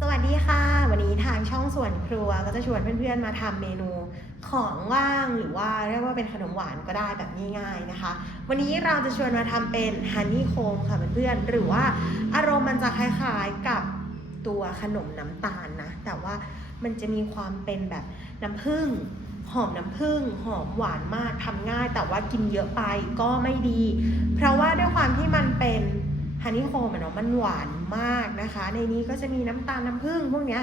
สวัสดีค่ะ วันนี้ทางช่องส่วนครัวก็จะชวนเพื่อนๆมาทำเมนูของว่างหรือว่าเรียกว่าเป็นขนมหวานก็ได้แบบง่ายๆนะคะ วันนี้เราจะชวนมาทำเป็นฮันนี่โคมค่ะเพื่อนๆหรือว่าอารมณ์มันจะคล้ายๆกับตัวขนมน้ำตาลนะ แต่ว่ามันจะมีความเป็นแบบน้ำผึ้งหอมน้ำผึ้งหอมหวานมากทำง่าย แต่ว่ากินเยอะไปก็ไม่ดี เพราะว่าด้วยความที่มันเป็น ฮันนี่โฮมอะเนาะมันหวานมากนะคะ ในนี้ก็จะมีน้ำตาลน้ำผึ้งพวกเนี้ย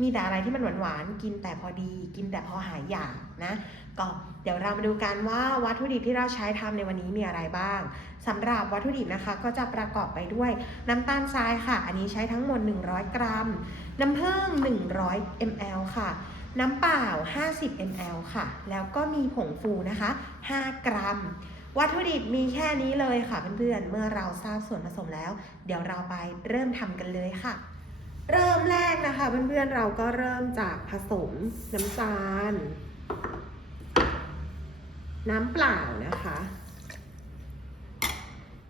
มีแต่อะไรที่มันหวานหวานๆ กินแต่พอดี กินแต่พอหายอยากนะ ก็เดี๋ยวเรามาดูกันว่าวัตถุดิบที่เราใช้ทำในวันนี้มีอะไรบ้างสำหรับวัตถุดิบนะคะก็จะประกอบไปด้วยน้ำตาลทรายค่ะ อันนี้ใช้ทั้งหมด 100 กรัม น้ำผึ้ง100 ml ค่ะ น้ำเปล่า 50 ml ค่ะ แล้วก็มีผงฟูนะคะ 5 กรัม วัตถุดิบมีแค่นี้เลยค่ะเพื่อนๆ เมื่อเราทราบส่วนผสมแล้ว เดี๋ยวเราไปเริ่มทำกันเลยค่ะ เริ่มแรกนะคะเพื่อนๆ เราก็เริ่มจากผสมน้ำตาล น้ำเปล่านะคะ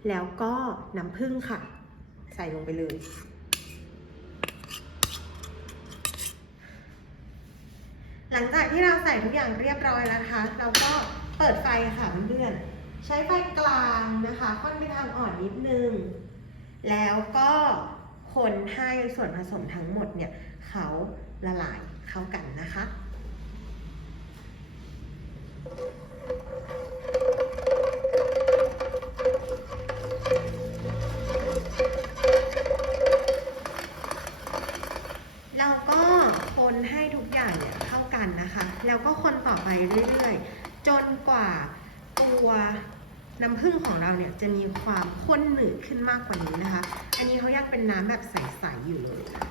แล้วก็น้ำผึ้งค่ะ ใส่ลงไปเลยหลังจากที่เราใส่ทุกอย่างเรียบร้อยแล้วนะคะ เราก็เปิดไฟค่ะเพื่อนๆ ใช้ไฟกลางนะคะ ค่อนไปทางอ่อนนิดนึง แล้วก็คนให้ส่วนผสมทั้งหมดเนี่ยเขาละลายเข้ากันนะคะเราก็คนให้ทุกอย่างเนี่ยเข้ากันนะคะ แล้วก็คนต่อไปเรื่อยๆ จนกว่า ตัวน้ำผึ้งของเราเนี่ยจะมีความข้นหนืดขึ้นมากกว่านี้นะคะ อันนี้เขายังเป็นน้ำแบบใสๆอยู่เลยค่ะ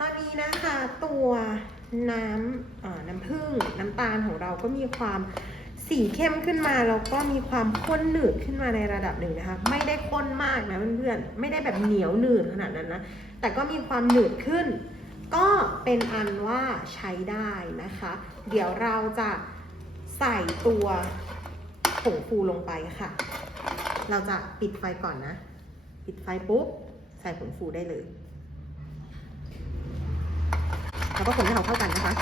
ตอนนี้นะคะตัวน้ำน้ำผึ้งน้ำตาลของเราก็มีความ สีเข้มขึ้นมาแล้วก็มีความข้นหนืดขึ้นมาในระดับหนึ่งนะคะ ไม่ได้ข้นมากนะเพื่อนๆไม่ได้แบบเหนียวหนืดขนาดนั้นนะ แต่ก็มีความหนืดขึ้น ก็เป็นอันว่าใช้ได้นะคะ เดี๋ยวเราจะใส่ตัวผงฟูลงไปค่ะ เราจะปิดไฟก่อนนะ ปิดไฟปุ๊บ ใส่ผงฟูได้เลย แล้วก็คนให้เราเข้ากันนะคะ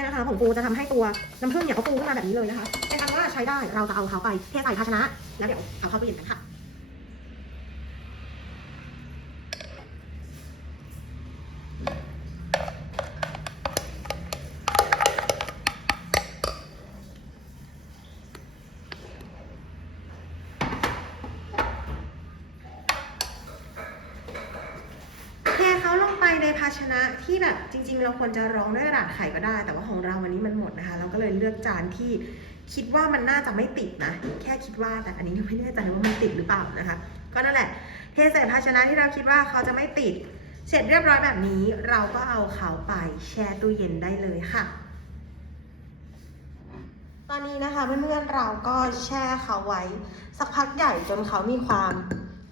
เนี่ยนะคะผงฟูจะทำให้ตัวน้ำผึ้งเนี่ยเขาฟูขึ้นมาแบบนี้เลยนะคะในทางว่าใช้ได้เราจะเอาเขาไปเทใส่ภาชนะแล้วเดี๋ยวเอาเข้าตู้เย็นกันค่ะ ภาชนะที่แบบจริง ๆ เราควรจะรองด้วยกระดาษไข่ก็ได้ แต่ว่าของเราวันนี้มันหมดนะคะ เราก็เลยเลือกจานที่คิดว่ามันน่าจะไม่ติดนะ แค่คิดว่าแต่อันนี้ยังไม่แน่ใจว่ามันติดหรือเปล่านะคะ ก็นั่นแหละ เทใส่ภาชนะที่เราคิดว่าเขาจะไม่ติด เสร็จเรียบร้อยแบบนี้เราก็เอาเขาไปแช่ตู้เย็นได้เลยค่ะ ตอนนี้นะคะเพื่อนๆเราก็แช่เขาไว้ สักพักใหญ่จนเขามีความ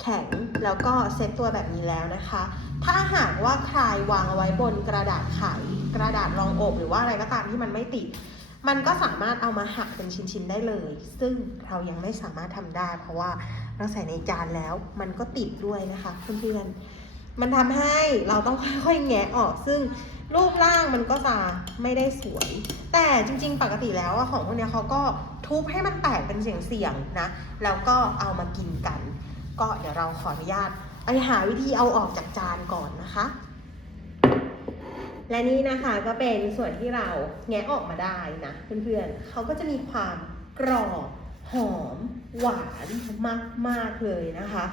แข็งแล้วก็เซ็ตตัวแบบนี้แล้วนะคะ ถ้าหากว่าใครวางเอาไว้บนกระดาษไขกระดาษรองอบหรือว่าอะไรก็ตามที่มันไม่ติด มันก็สามารถเอามาหักเป็นชิ้นๆได้เลย ซึ่งเรายังไม่สามารถทำได้ เพราะว่าเราใส่ในจานแล้วมันก็ติดด้วยนะคะเพื่อนๆมันทำให้เราต้องค่อยๆแงะออก ซึ่งรูปร่างมันก็จะไม่ได้สวย แต่จริงๆ ปกติแล้วอะของพวกนี้เขาก็ทุบให้มันแตกเป็นเสียงๆนะ แล้วก็เอามากินกัน ก็เดี๋ยวเราขออนุญาต ไปหาวิธีเอาออกจากจานก่อนนะคะ และนี่นะคะก็เป็นส่วนที่เราแงะออกมาได้นะเพื่อนๆเขาก็จะมีความกรอบหอม หวานมากๆเลยนะคะ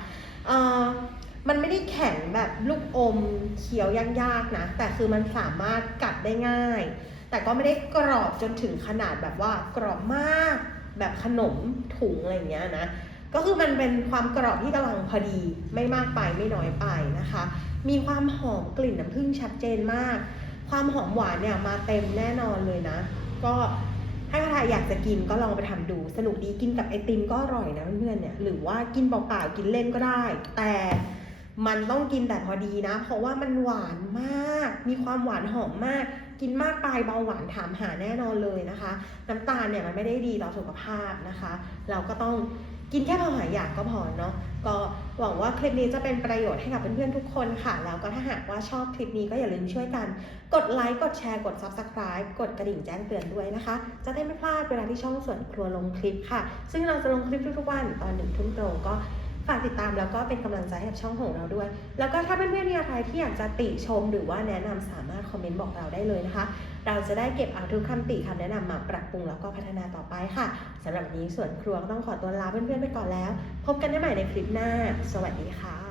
มันไม่ได้แข็งแบบลูกอมเคี้ยวยากๆนะ แต่คือมันสามารถกัดได้ง่าย แต่ก็ไม่ได้กรอบจนถึงขนาดแบบว่ากรอบมากแบบขนมถุงอะไรเงี้ยนะ ก็คือมันเป็นความกรอบที่กำลังพอดีไม่มากไปไม่น้อยไปนะคะ มีความหอมกลิ่นน้ำผึ้งชัดเจนมาก ความหอมหวานเนี่ยมาเต็มแน่นอนเลยนะ ก็ถ้าใครอยากจะกินก็ลองไปทำดูสนุกดีกินกับไอติมก็อร่อยนะเพื่อนเนี่ยหรือว่ากินเปล่าๆกินเล่นก็ได้ แต่มันต้องกินแต่พอดีนะ เพราะว่ามันหวานมาก มีความหวานหอมมาก กินมากไปเบาหวานถามหาแน่นอนเลยนะคะ น้ำตาลเนี่ยมันไม่ได้ดีต่อสุขภาพนะคะ เราก็ต้อง กินแค่พอหายอยากก็พอเนาะก็หวังว่าคลิปนี้จะเป็นประโยชน์ให้กับเพื่อนๆทุกคนค่ะ แล้วก็ถ้าหากว่าชอบคลิปนี้ก็อย่าลืมช่วยกัน กดไลค์ กดแชร์ กด Subscribe กดกระดิ่งแจ้งเตือนด้วยนะคะ จะได้ไม่พลาดเวลาที่ช่องส่วนครัวลงคลิปค่ะ ซึ่งเราจะลงคลิปทุกๆวันตอนหนึ่งทุ่มตรงก็ ฝากติดตามแล้วก็เป็นกำลังใจให้กับช่องของเราด้วย แล้วก็ถ้าเพื่อนๆมีอะไรที่อยากจะติชมหรือว่าแนะนำสามารถคอมเมนต์บอกเราได้เลยนะคะ เราจะได้เก็บเอาทุกคำติคำแนะนำมาปรับปรุงแล้วก็พัฒนาต่อไปค่ะสำหรับวันนี้ส่วนครัวก็ต้องขอตัวลาเพื่อนๆไปก่อนแล้ว พบกันได้ใหม่ในคลิปหน้า สวัสดีค่ะ